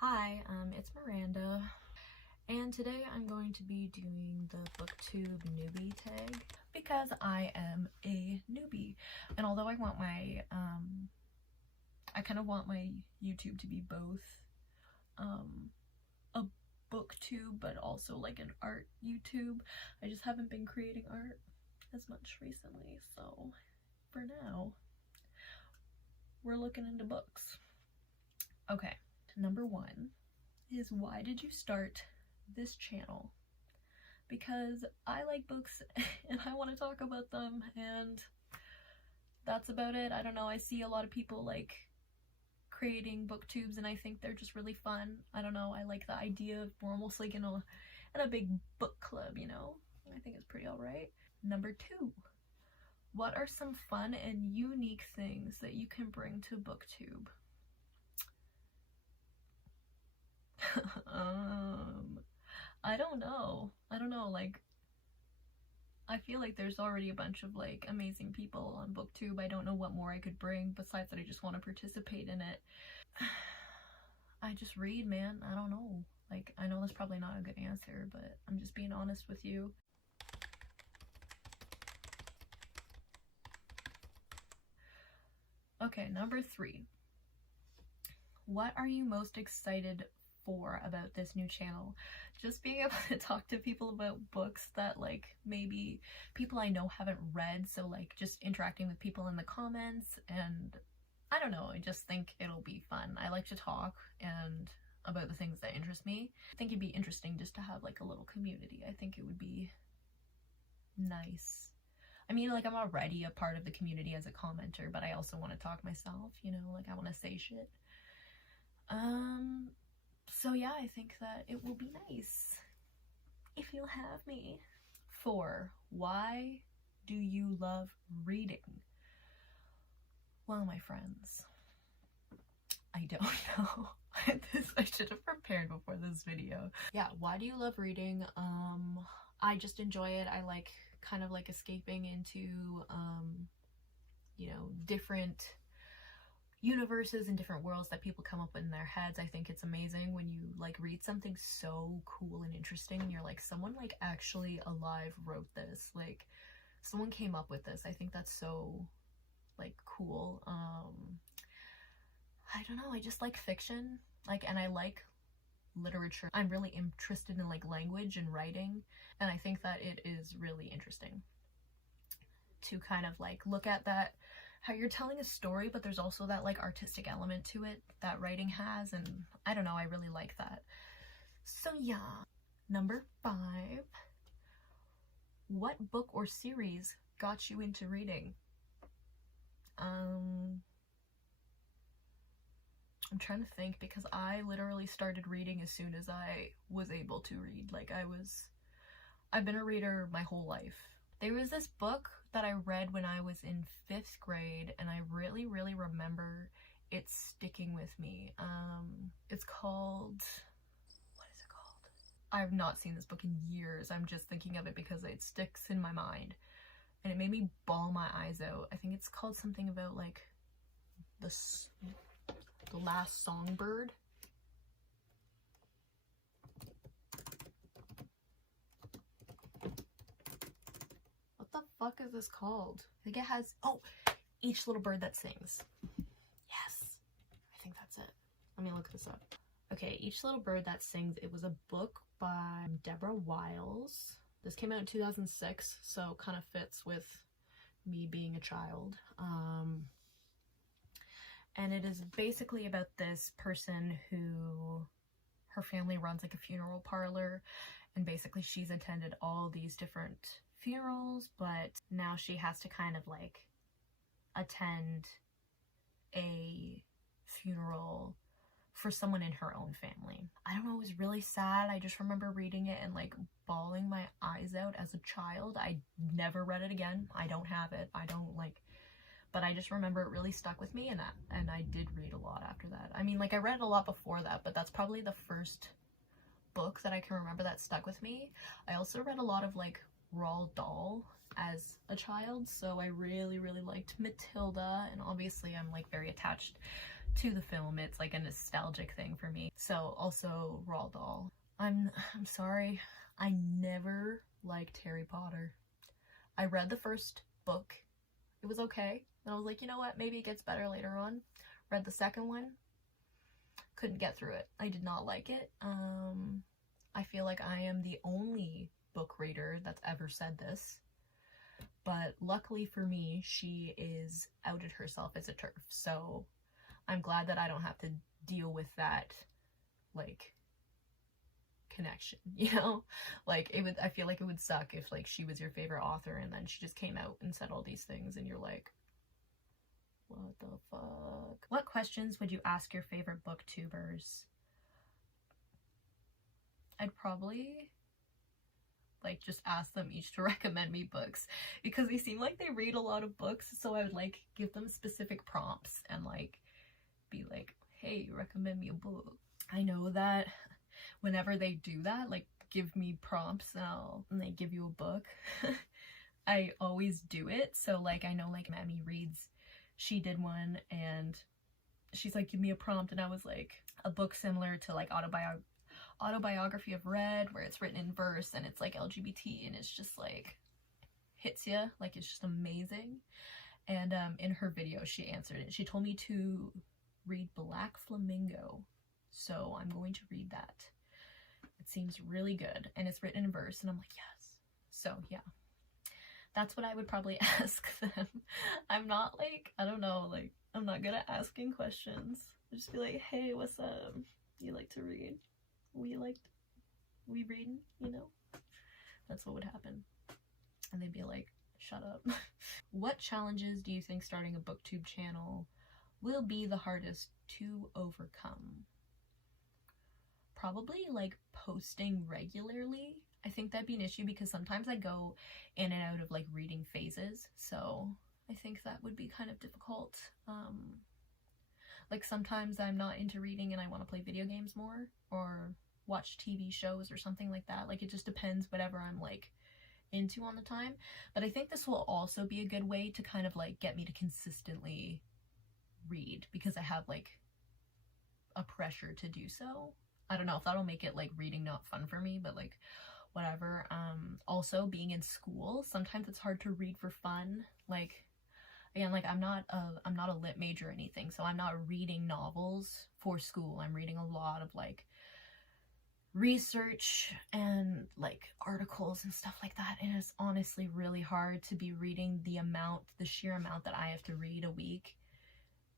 Hi, it's Miranda, and today I'm going to be doing the Booktube Newbie Tag because I am a newbie. And although I want my, I kind of want my YouTube to be both a booktube but also like an art YouTube. I just haven't been creating art as much recently, so for now, we're looking into books. Okay. Number one is, why did you start this channel? Because I like books and I want to talk about them, and that's about it. I don't know, I see a lot of people like creating booktubes and I think they're just really fun. I don't know, I like the idea of we're almost like in a big book club, you know? I think it's pretty alright. Number two, what are some fun and unique things that you can bring to Booktube? I don't know, like, I feel like there's already a bunch of like amazing people on Booktube. I don't know what more I could bring besides that I just want to participate in it. I just read, man. I don't know. Like, I know that's probably not a good answer, but I'm just being honest with you. Okay, number three. What are you most excited for about this new channel? Just being able to talk to people about books that like maybe people I know haven't read, so like just interacting with people in the comments, and I don't know, I just think it'll be fun. I like to talk and about the things that interest me. I think it'd be interesting just to have like a little community. I think it would be nice. I mean, like, I'm already a part of the community as a commenter, but I also want to talk myself, you know, like I want to say shit. So yeah, I think that it will be nice if you'll have me. 4. Why do you love reading? Well, my friends, I don't know. I should have prepared before this video. Yeah, why do you love reading? I just enjoy it. I like kind of like escaping into, you know, different universes and different worlds that people come up with in their heads. I think it's amazing when you like read something so cool and interesting and you're like, someone like actually alive wrote this, like someone came up with this. I think that's so like cool. I don't know, I just like fiction, like, and I like literature. I'm really interested in like language and writing, and I think that it is really interesting to kind of like look at that, how you're telling a story, but there's also that like artistic element to it that writing has, and I don't know, I really like that. So yeah. Number 5, what book or series got you into reading? I'm trying to think, because I literally started reading as soon as I was able to read. Like, I've been a reader my whole life. There was this book that I read when I was in 5th grade, and I really remember it sticking with me. It's called, what is it called? I've not seen this book in years. I'm just thinking of it because it sticks in my mind, and it made me bawl my eyes out. I think it's called something about like the Last Songbird. What the fuck is this called? I think it has, oh, Each Little Bird That Sings. Yes, I think that's it. Let me look this up. Okay, Each Little Bird That Sings. It was a book by Deborah Wiles. This came out in 2006, so kind of fits with me being a child. And it is basically about this person who, her family runs like a funeral parlor, and basically she's attended all these different funerals, but now she has to kind of like attend a funeral for someone in her own family. I don't know, it was really sad. I just remember reading it and like bawling my eyes out as a child. I never read it again. I don't have it. I don't like, but I just remember it really stuck with me, and I did read a lot after that. I mean, like, I read a lot before that, but that's probably the first book that I can remember that stuck with me. I also read a lot of like Roald Dahl as a child, so I really liked Matilda, and obviously I'm like very attached to the film. It's like a nostalgic thing for me. So also Roald Dahl. I'm sorry, I never liked Harry Potter. I read the first book, it was okay, and I was like, you know what, maybe it gets better later on. Read the second one, couldn't get through it. I did not like it. I feel like I am the only book reader that's ever said this, but luckily for me, she is outed herself as a TERF, so I'm glad that I don't have to deal with that, like, connection, you know? Like, I feel like it would suck if, like, she was your favorite author and then she just came out and said all these things and you're like, what the fuck? What questions would you ask your favorite booktubers? I'd probably, like, just ask them each to recommend me books, because they seem like they read a lot of books, so I would, like, give them specific prompts and, like, be like, hey, recommend me a book. I know that whenever they do that, like, give me prompts and they give you a book, I always do it. So, like, I know, like, Mammy reads, she did one and she's like, give me a prompt, and I was like, a book similar to, like, Autobiography of Red, where it's written in verse and it's like LGBT and it's just like hits you, like, it's just amazing. And in her video she answered it. She told me to read Black Flamingo, so I'm going to read that. It seems really good and it's written in verse, and I'm like, yes. So yeah, that's what I would probably ask them. I'm not, like, I don't know, like, I'm not good at asking questions. I'll just be like, hey, what's up? You like to read? We reading, you know? That's what would happen. And they'd be like, shut up. What challenges do you think starting a booktube channel will be the hardest to overcome? Probably, like, posting regularly. I think that'd be an issue because sometimes I go in and out of, like, reading phases, so I think that would be kind of difficult. Like, sometimes I'm not into reading and I want to play video games more or watch TV shows or something like that. Like, it just depends whatever I'm, like, into on the time. But I think this will also be a good way to kind of, like, get me to consistently read, because I have, like, a pressure to do so. I don't know if that'll make it, like, reading not fun for me, but, like, whatever. Also, being in school, sometimes it's hard to read for fun. Like, again, like, I'm not a lit major or anything, so I'm not reading novels for school. I'm reading a lot of, like, research and, like, articles and stuff like that, and it's honestly really hard to be reading the sheer amount that I have to read a week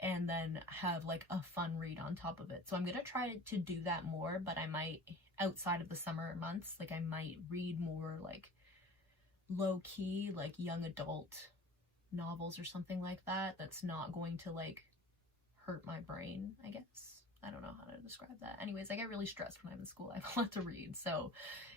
and then have, like, a fun read on top of it. So I'm gonna try to do that more, but I might, outside of the summer months, like, I might read more, like, low-key, like, young adult novels or something like that, that's not going to, like, hurt my brain, I guess. I don't know how to describe that. Anyways, I get really stressed when I'm in school. I have a lot to read, so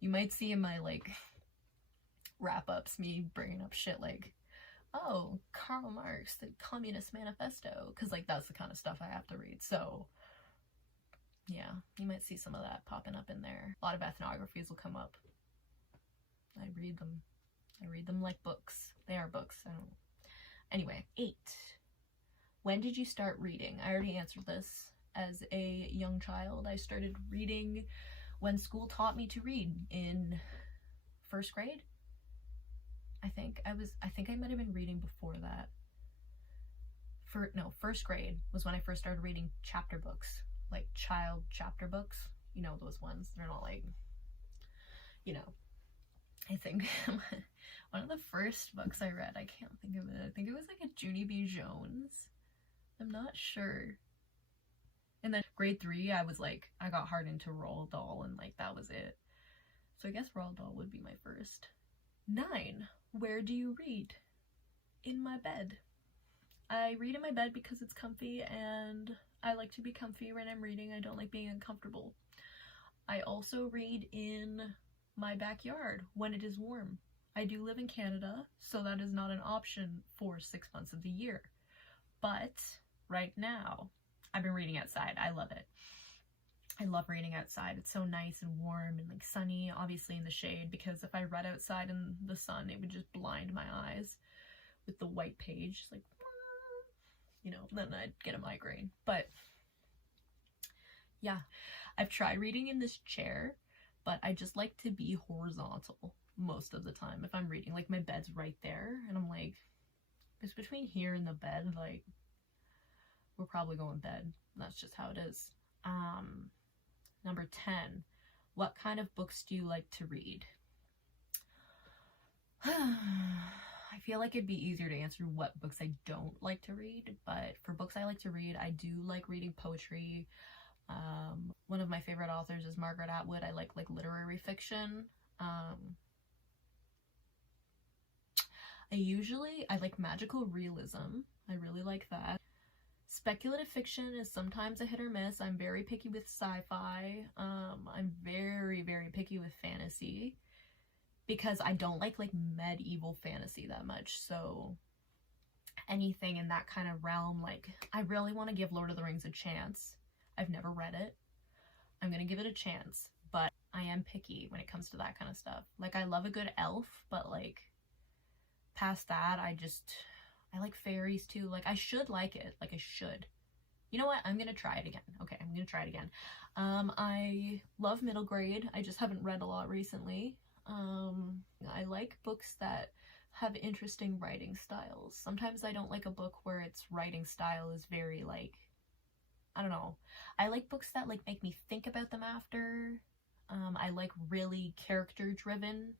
you might see in my, like, wrap-ups me bringing up shit like, oh, Karl Marx, the Communist Manifesto, because, like, that's the kind of stuff I have to read. So yeah, you might see some of that popping up in there. A lot of ethnographies will come up. I read them like books. They are books. I don't. Anyway, 8. When did you start reading? I already answered this. As a young child, I started reading when school taught me to read in 1st grade. I think I might have been reading before that. 1st grade was when I first started reading chapter books, like child chapter books. You know, those ones. They're not, like, you know. I think one of the first books I read, I can't think of it. I think it was, like, a Junie B. Jones. I'm not sure. And then grade 3, I got hard into Roald Dahl, and, like, that was it. So I guess Roald Dahl would be my first. 9. Where do you read? In my bed. I read in my bed because it's comfy, and I like to be comfy when I'm reading. I don't like being uncomfortable. I also read in my backyard when it is warm. I do live in Canada, so that is not an option for 6 months of the year. But right now, I've been reading outside. I love it. I love reading outside. It's so nice and warm and, like, sunny, obviously in the shade, because if I read outside in the sun, it would just blind my eyes with the white page. It's like, you know, then I'd get a migraine. But yeah, I've tried reading in this chair, but I just like to be horizontal most of the time if I'm reading. Like, my bed's right there, and I'm like, it's between here and the bed, like, we're probably going to bed. That's just how it is. Number 10, what kind of books do you like to read? I feel like it'd be easier to answer what books I don't like to read, but for books I like to read, I do like reading poetry. One of my favorite authors is Margaret Atwood. I like literary fiction. I like magical realism. I really like that. Speculative fiction is sometimes a hit or miss. I'm very picky with sci-fi. I'm very, very picky with fantasy because I don't like medieval fantasy that much. So anything in that kind of realm, like, I really want to give Lord of the Rings a chance. I've never read it. I'm gonna give it a chance, but I am picky when it comes to that kind of stuff. Like, I love a good elf, but like, past that, I like fairies too. Like, I should like it. Like, I should. You know what? I'm gonna try it again. Okay, I'm gonna try it again. I love middle grade. I just haven't read a lot recently. I like books that have interesting writing styles. Sometimes I don't like a book where its writing style is very, like, I don't know. I like books that like make me think about them after. I like really character-driven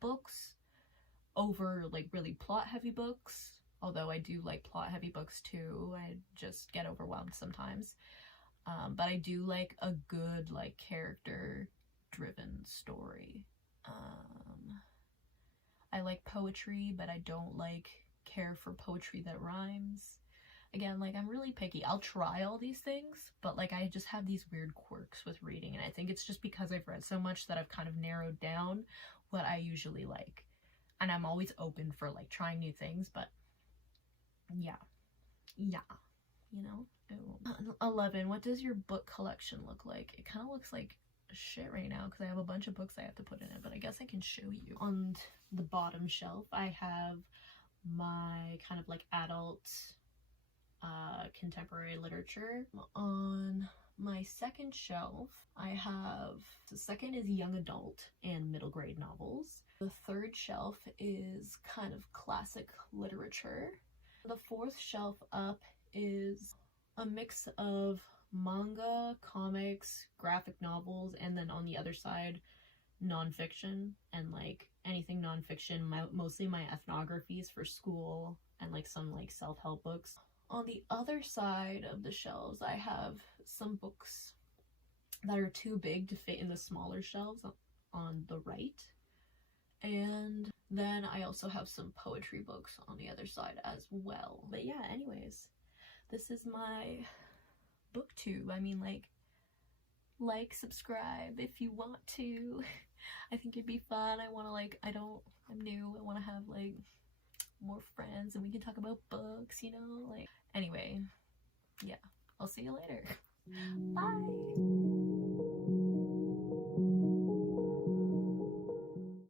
books over like really plot-heavy books. Although I do like plot-heavy books too. I just get overwhelmed sometimes. But I do like a good like character-driven story. I like poetry, but I don't care for poetry that rhymes. Again, like, I'm really picky. I'll try all these things, but like, I just have these weird quirks with reading, and I think it's just because I've read so much that I've kind of narrowed down what I usually like. And I'm always open for like trying new things, but yeah, you know. 11, what does your book collection look like? It kind of looks like shit right now because I have a bunch of books I have to put in it, but I guess I can show you. On the bottom shelf, I have my kind of like adult contemporary literature. On my second shelf, I have, the second is young adult and middle grade novels. The third shelf is kind of classic literature. The fourth shelf up is a mix of manga, comics, graphic novels, and then on the other side, nonfiction, and like anything nonfiction, mostly my ethnographies for school, and like some like self-help books. On the other side of the shelves, I have some books that are too big to fit in the smaller shelves on the right. And then I also have some poetry books on the other side as well. But yeah, anyways, this is my booktube. I mean, like, subscribe if you want to. I think it'd be fun. I want to I'm new. I want to have like more friends and we can talk about books, you know, like, anyway, yeah, I'll see you later. Bye.